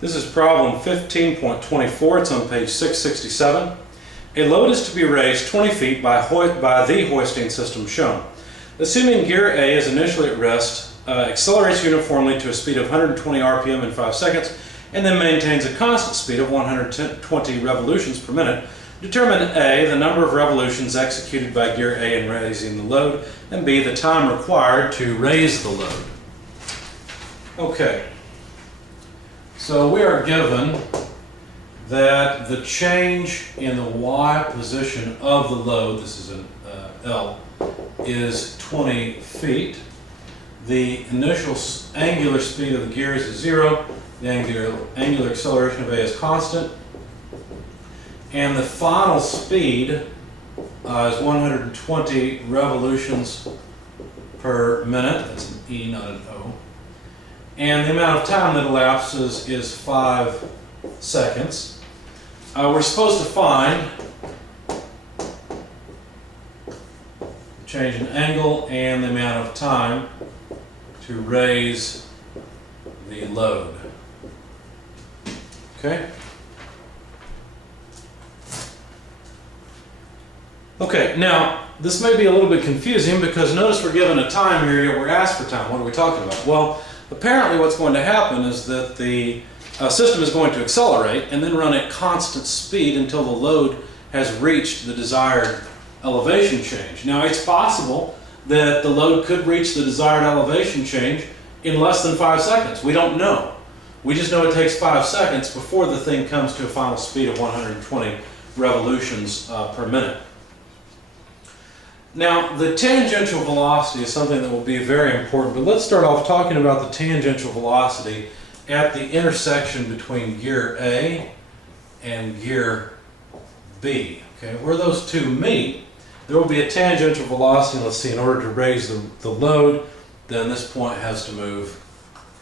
This is problem 15.24. It's on page 667. A load is to be raised 20 feet by the hoisting system shown. Assuming gear A is initially at rest, accelerates uniformly to a speed of 120 RPM in 5 seconds, and then maintains a constant speed of 120 revolutions per minute. Determine A, the number of revolutions executed by gear A in raising the load, and B, the time required to raise the load. Okay. So we are given that the change in the Y position of the load, this is an L, is 20 feet. The initial angular speed of the gears is 0. The angular acceleration of A is constant. And the final speed is 120 revolutions per minute. That's an E, not an O. And the amount of time that elapses is 5 seconds. We're supposed to find the change in angle and the amount of time to raise the load. Okay? Okay, now this may be a little bit confusing because notice we're given a time here, yet we're asked for time. What are we talking about? Well, apparently what's going to happen is that the system is going to accelerate and then run at constant speed until the load has reached the desired elevation change. Now it's possible that the load could reach the desired elevation change in less than 5 seconds. We don't know. We just know it takes 5 seconds before the thing comes to a final speed of 120 revolutions per minute. Now, the tangential velocity is something that will be very important, but let's start off talking about the tangential velocity at the intersection between gear A and gear B. Okay, where those two meet, there will be a tangential velocity. Let's see, in order to raise the load, then this point has to move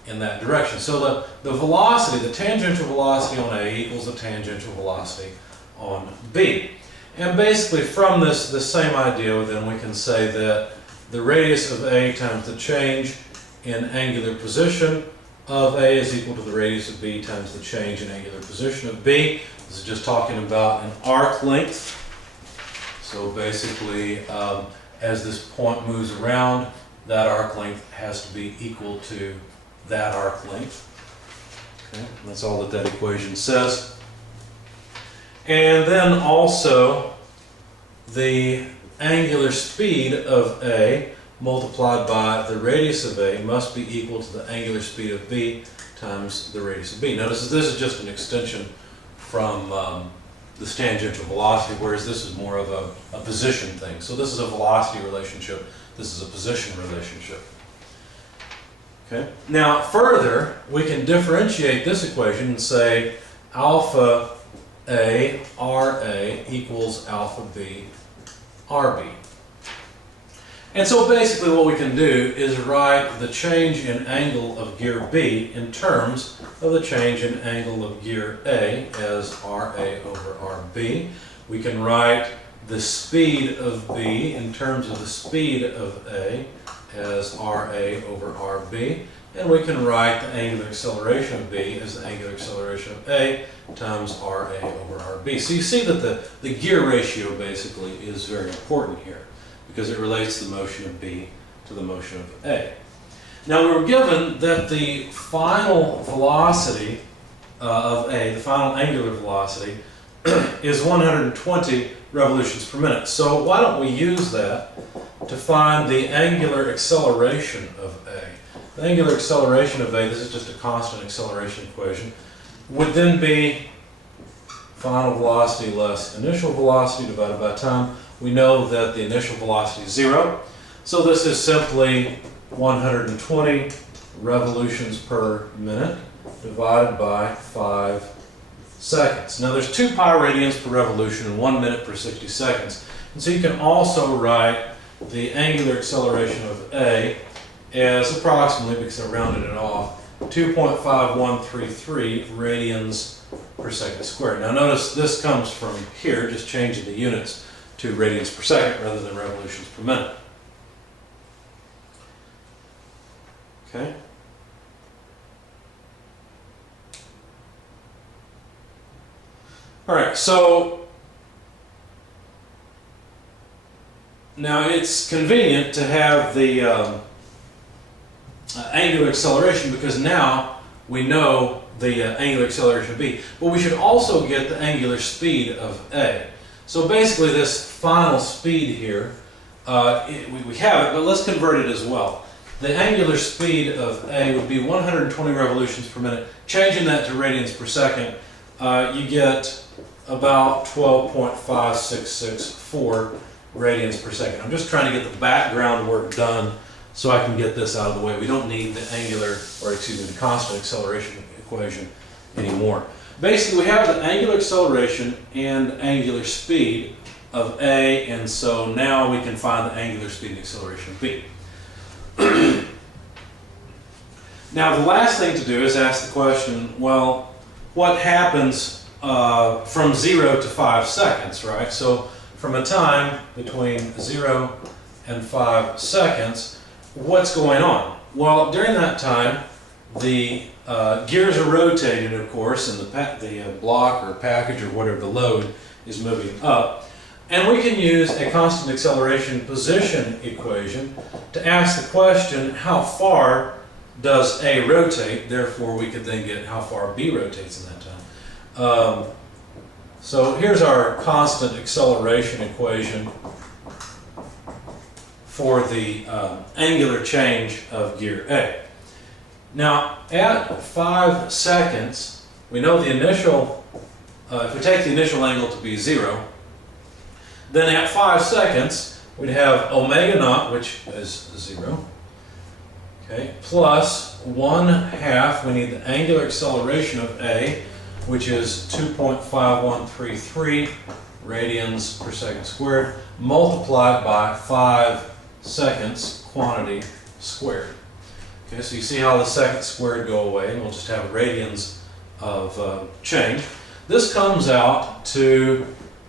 in that direction. So the velocity, the tangential velocity on A equals the tangential velocity on B. And basically from this same idea, then we can say that the radius of A times the change in angular position of A is equal to the radius of B times the change in angular position of B. This is just talking about an arc length. So basically, as this point moves around, that arc length has to be equal to that arc length. Okay, that's all that equation says. And then also the angular speed of A multiplied by the radius of A must be equal to the angular speed of B times the radius of B. Notice this is just an extension from this tangential velocity, whereas this is more of a position thing. So this is a velocity relationship, this is a position relationship. Okay. Now further, we can differentiate this equation and say alpha A RA equals alpha B RB. And so basically what we can do is write the change in angle of gear B in terms of the change in angle of gear A as RA over RB. We can write the speed of B in terms of the speed of A as RA over RB. And we can write the angular acceleration of B as the angular acceleration of A times RA over RB. So you see that the gear ratio basically is very important here because it relates the motion of B to the motion of A. Now we were given that the final velocity of A, the final angular velocity, is 120 revolutions per minute. So why don't we use that to find the angular acceleration of A? The angular acceleration of A, this is just a constant acceleration equation, would then be final velocity less initial velocity divided by time. We know that the initial velocity is 0, so this is simply 120 revolutions per minute divided by 5 seconds. Now there's 2 pi radians per revolution and 1 minute per 60 seconds. And so you can also write the angular acceleration of A as approximately, because I rounded it off, 2.5133 radians per second squared. Now notice this comes from here, just changing the units to radians per second rather than revolutions per minute. Okay. All right, so now it's convenient to have the angular acceleration because now we know the angular acceleration of B, but we should also get the angular speed of A. So basically this final speed here, we have it, but let's convert it as well. The angular speed of A would be 120 revolutions per minute. Changing that to radians per second, you get about 12.5664 radians per second. I'm just trying to get the background work done so I can get this out of the way. We don't need the the constant acceleration equation anymore. Basically, we have the angular acceleration and angular speed of A, and so now we can find the angular speed and acceleration of B. Now, the last thing to do is ask the question, well, what happens from 0 to 5 seconds, right? So from a time between 0 and 5 seconds, what's going on? Well, during that time, the gears are rotating, of course, and the block or package or whatever the load is moving up. And we can use a constant acceleration position equation to ask the question, how far does A rotate? Therefore, we could then get how far B rotates in that time. So here's our constant acceleration equation for the angular change of gear A. Now, at 5 seconds, we know the initial, if we take the initial angle to be 0, then at 5 seconds, we'd have omega naught, which is 0, okay, plus 1/2, we need the angular acceleration of A, which is 2.5133 radians per second squared, multiplied by 5 seconds quantity squared. Okay, so you see how the seconds squared go away, and we'll just have radians of change. This comes out to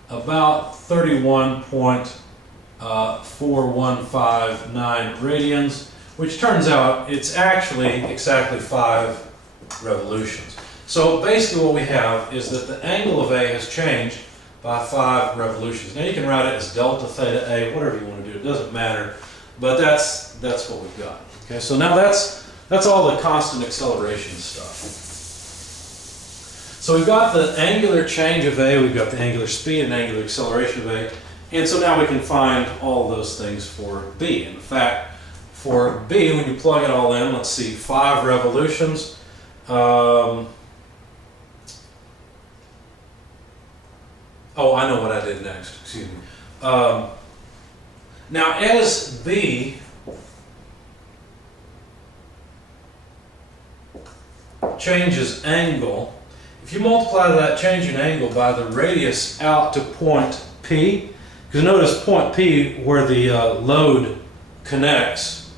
about 31.4159 radians, which turns out it's actually exactly 5 revolutions. So basically what we have is that the angle of A has changed by 5 revolutions. Now you can write it as delta theta A, whatever you want to do, it doesn't matter, but that's what we've got. Okay, so now that's all the constant acceleration stuff. So we've got the angular change of A, we've got the angular speed and angular acceleration of A, and so now we can find all those things for B. In fact, for B, when you plug it all in, let's see, 5 revolutions. Oh, I know what I did next, excuse me. Now, as B changes angle, if you multiply that change in angle by the radius out to point P, because notice point P where the load connects,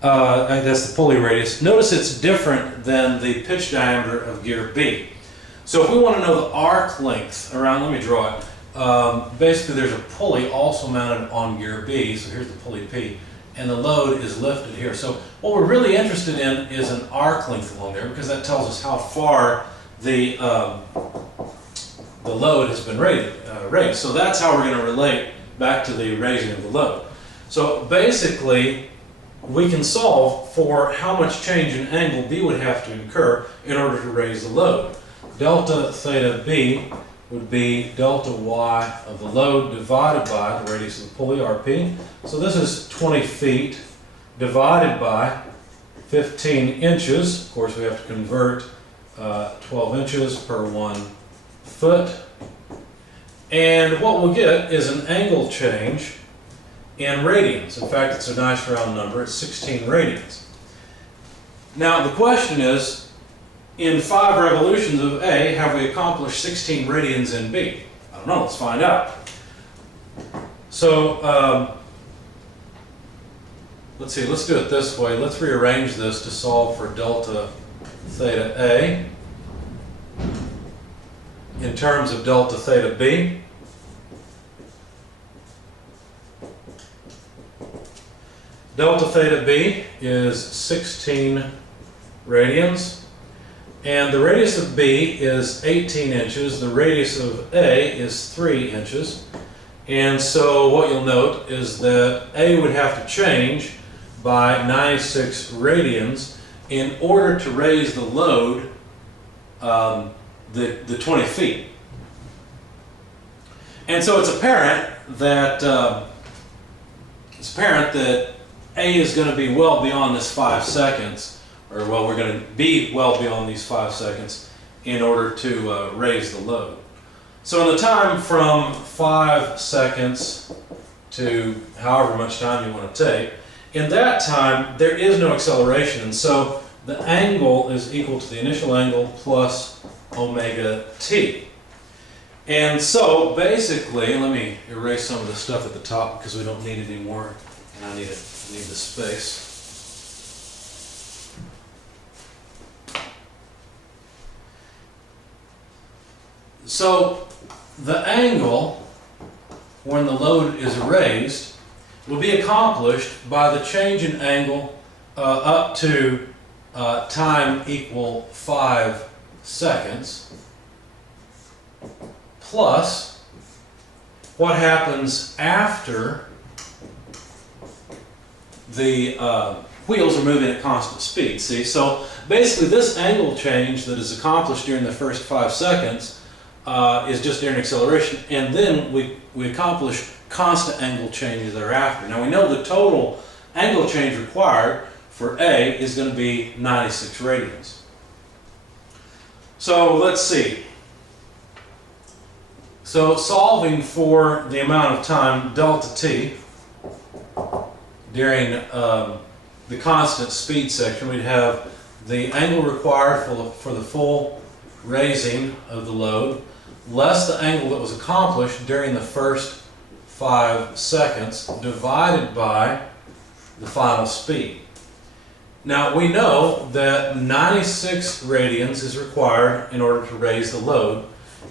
that's the pulley radius, notice it's different than the pitch diameter of gear B. So if we want to know the arc length around, let me draw it. Basically there's a pulley also mounted on gear B, so here's the pulley P, and the load is lifted here. So what we're really interested in is an arc length along there, because that tells us how far the load has been raised. So that's how we're going to relate back to the raising of the load. So basically, we can solve for how much change in angle B would have to incur in order to raise the load. Delta theta B would be delta y of the load divided by the radius of the pulley, RP. So this is 20 feet divided by 15 inches. Of course, we have to convert 12 inches per 1 foot. And what we'll get is an angle change in radians. In fact, it's a nice round number. It's 16 radians. Now, the question is, in 5 revolutions of A, have we accomplished 16 radians in B? I don't know. Let's find out. So, let's see. Let's do it this way. Let's rearrange this to solve for delta theta A in terms of delta theta B. Delta theta B is 16 radians. And the radius of B is 18 inches. The radius of A is 3 inches. And so what you'll note is that A would have to change by 96 radians in order to raise the load the 20 feet. And so it's apparent that A is going to be well beyond this 5 seconds, or well, we're going to be well beyond these 5 seconds in order to raise the load. So in the time from 5 seconds to however much time you want to take, in that time there is no acceleration, and so the angle is equal to the initial angle plus omega t. And so basically, let me erase some of the stuff at the top because we don't need it anymore, and I need the space. So the angle when the load is raised will be accomplished by the change in angle up to time equal 5 seconds plus what happens after the wheels are moving at constant speed. See, so basically this angle change that is accomplished during the first 5 seconds is just during acceleration, and then we accomplish constant angle changes thereafter. Now we know the total angle change required for A is going to be 96 radians. So let's see. So solving for the amount of time delta t during the constant speed section, we'd have the angle required for the full raising of the load less the angle that was accomplished during the first 5 seconds divided by the final speed. Now we know that 96 radians is required in order to raise the load,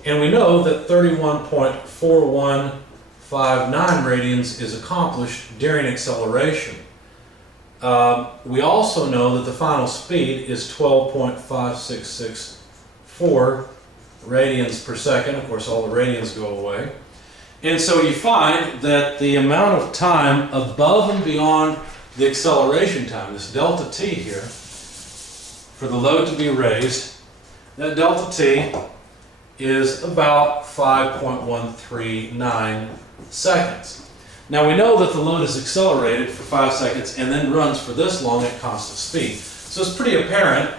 and we know that 31.4159 radians is accomplished during acceleration. We also know that the final speed is 12.5664 radians per second. Of course, all the radians go away. And so you find that the amount of time above and beyond the acceleration time, this delta t here, for the load to be raised, that delta t is about 5.139 seconds. Now we know that the load is accelerated for 5 seconds and then runs for this long at constant speed. So it's pretty apparent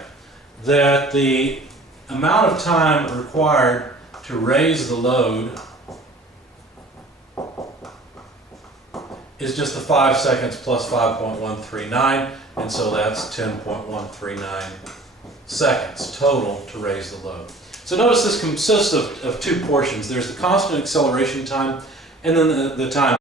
that the amount of time required to raise the load is just the 5 seconds plus 5.139, and so that's 10.139 seconds total to raise the load. So notice this consists of 2 portions. There's the constant acceleration time and then the time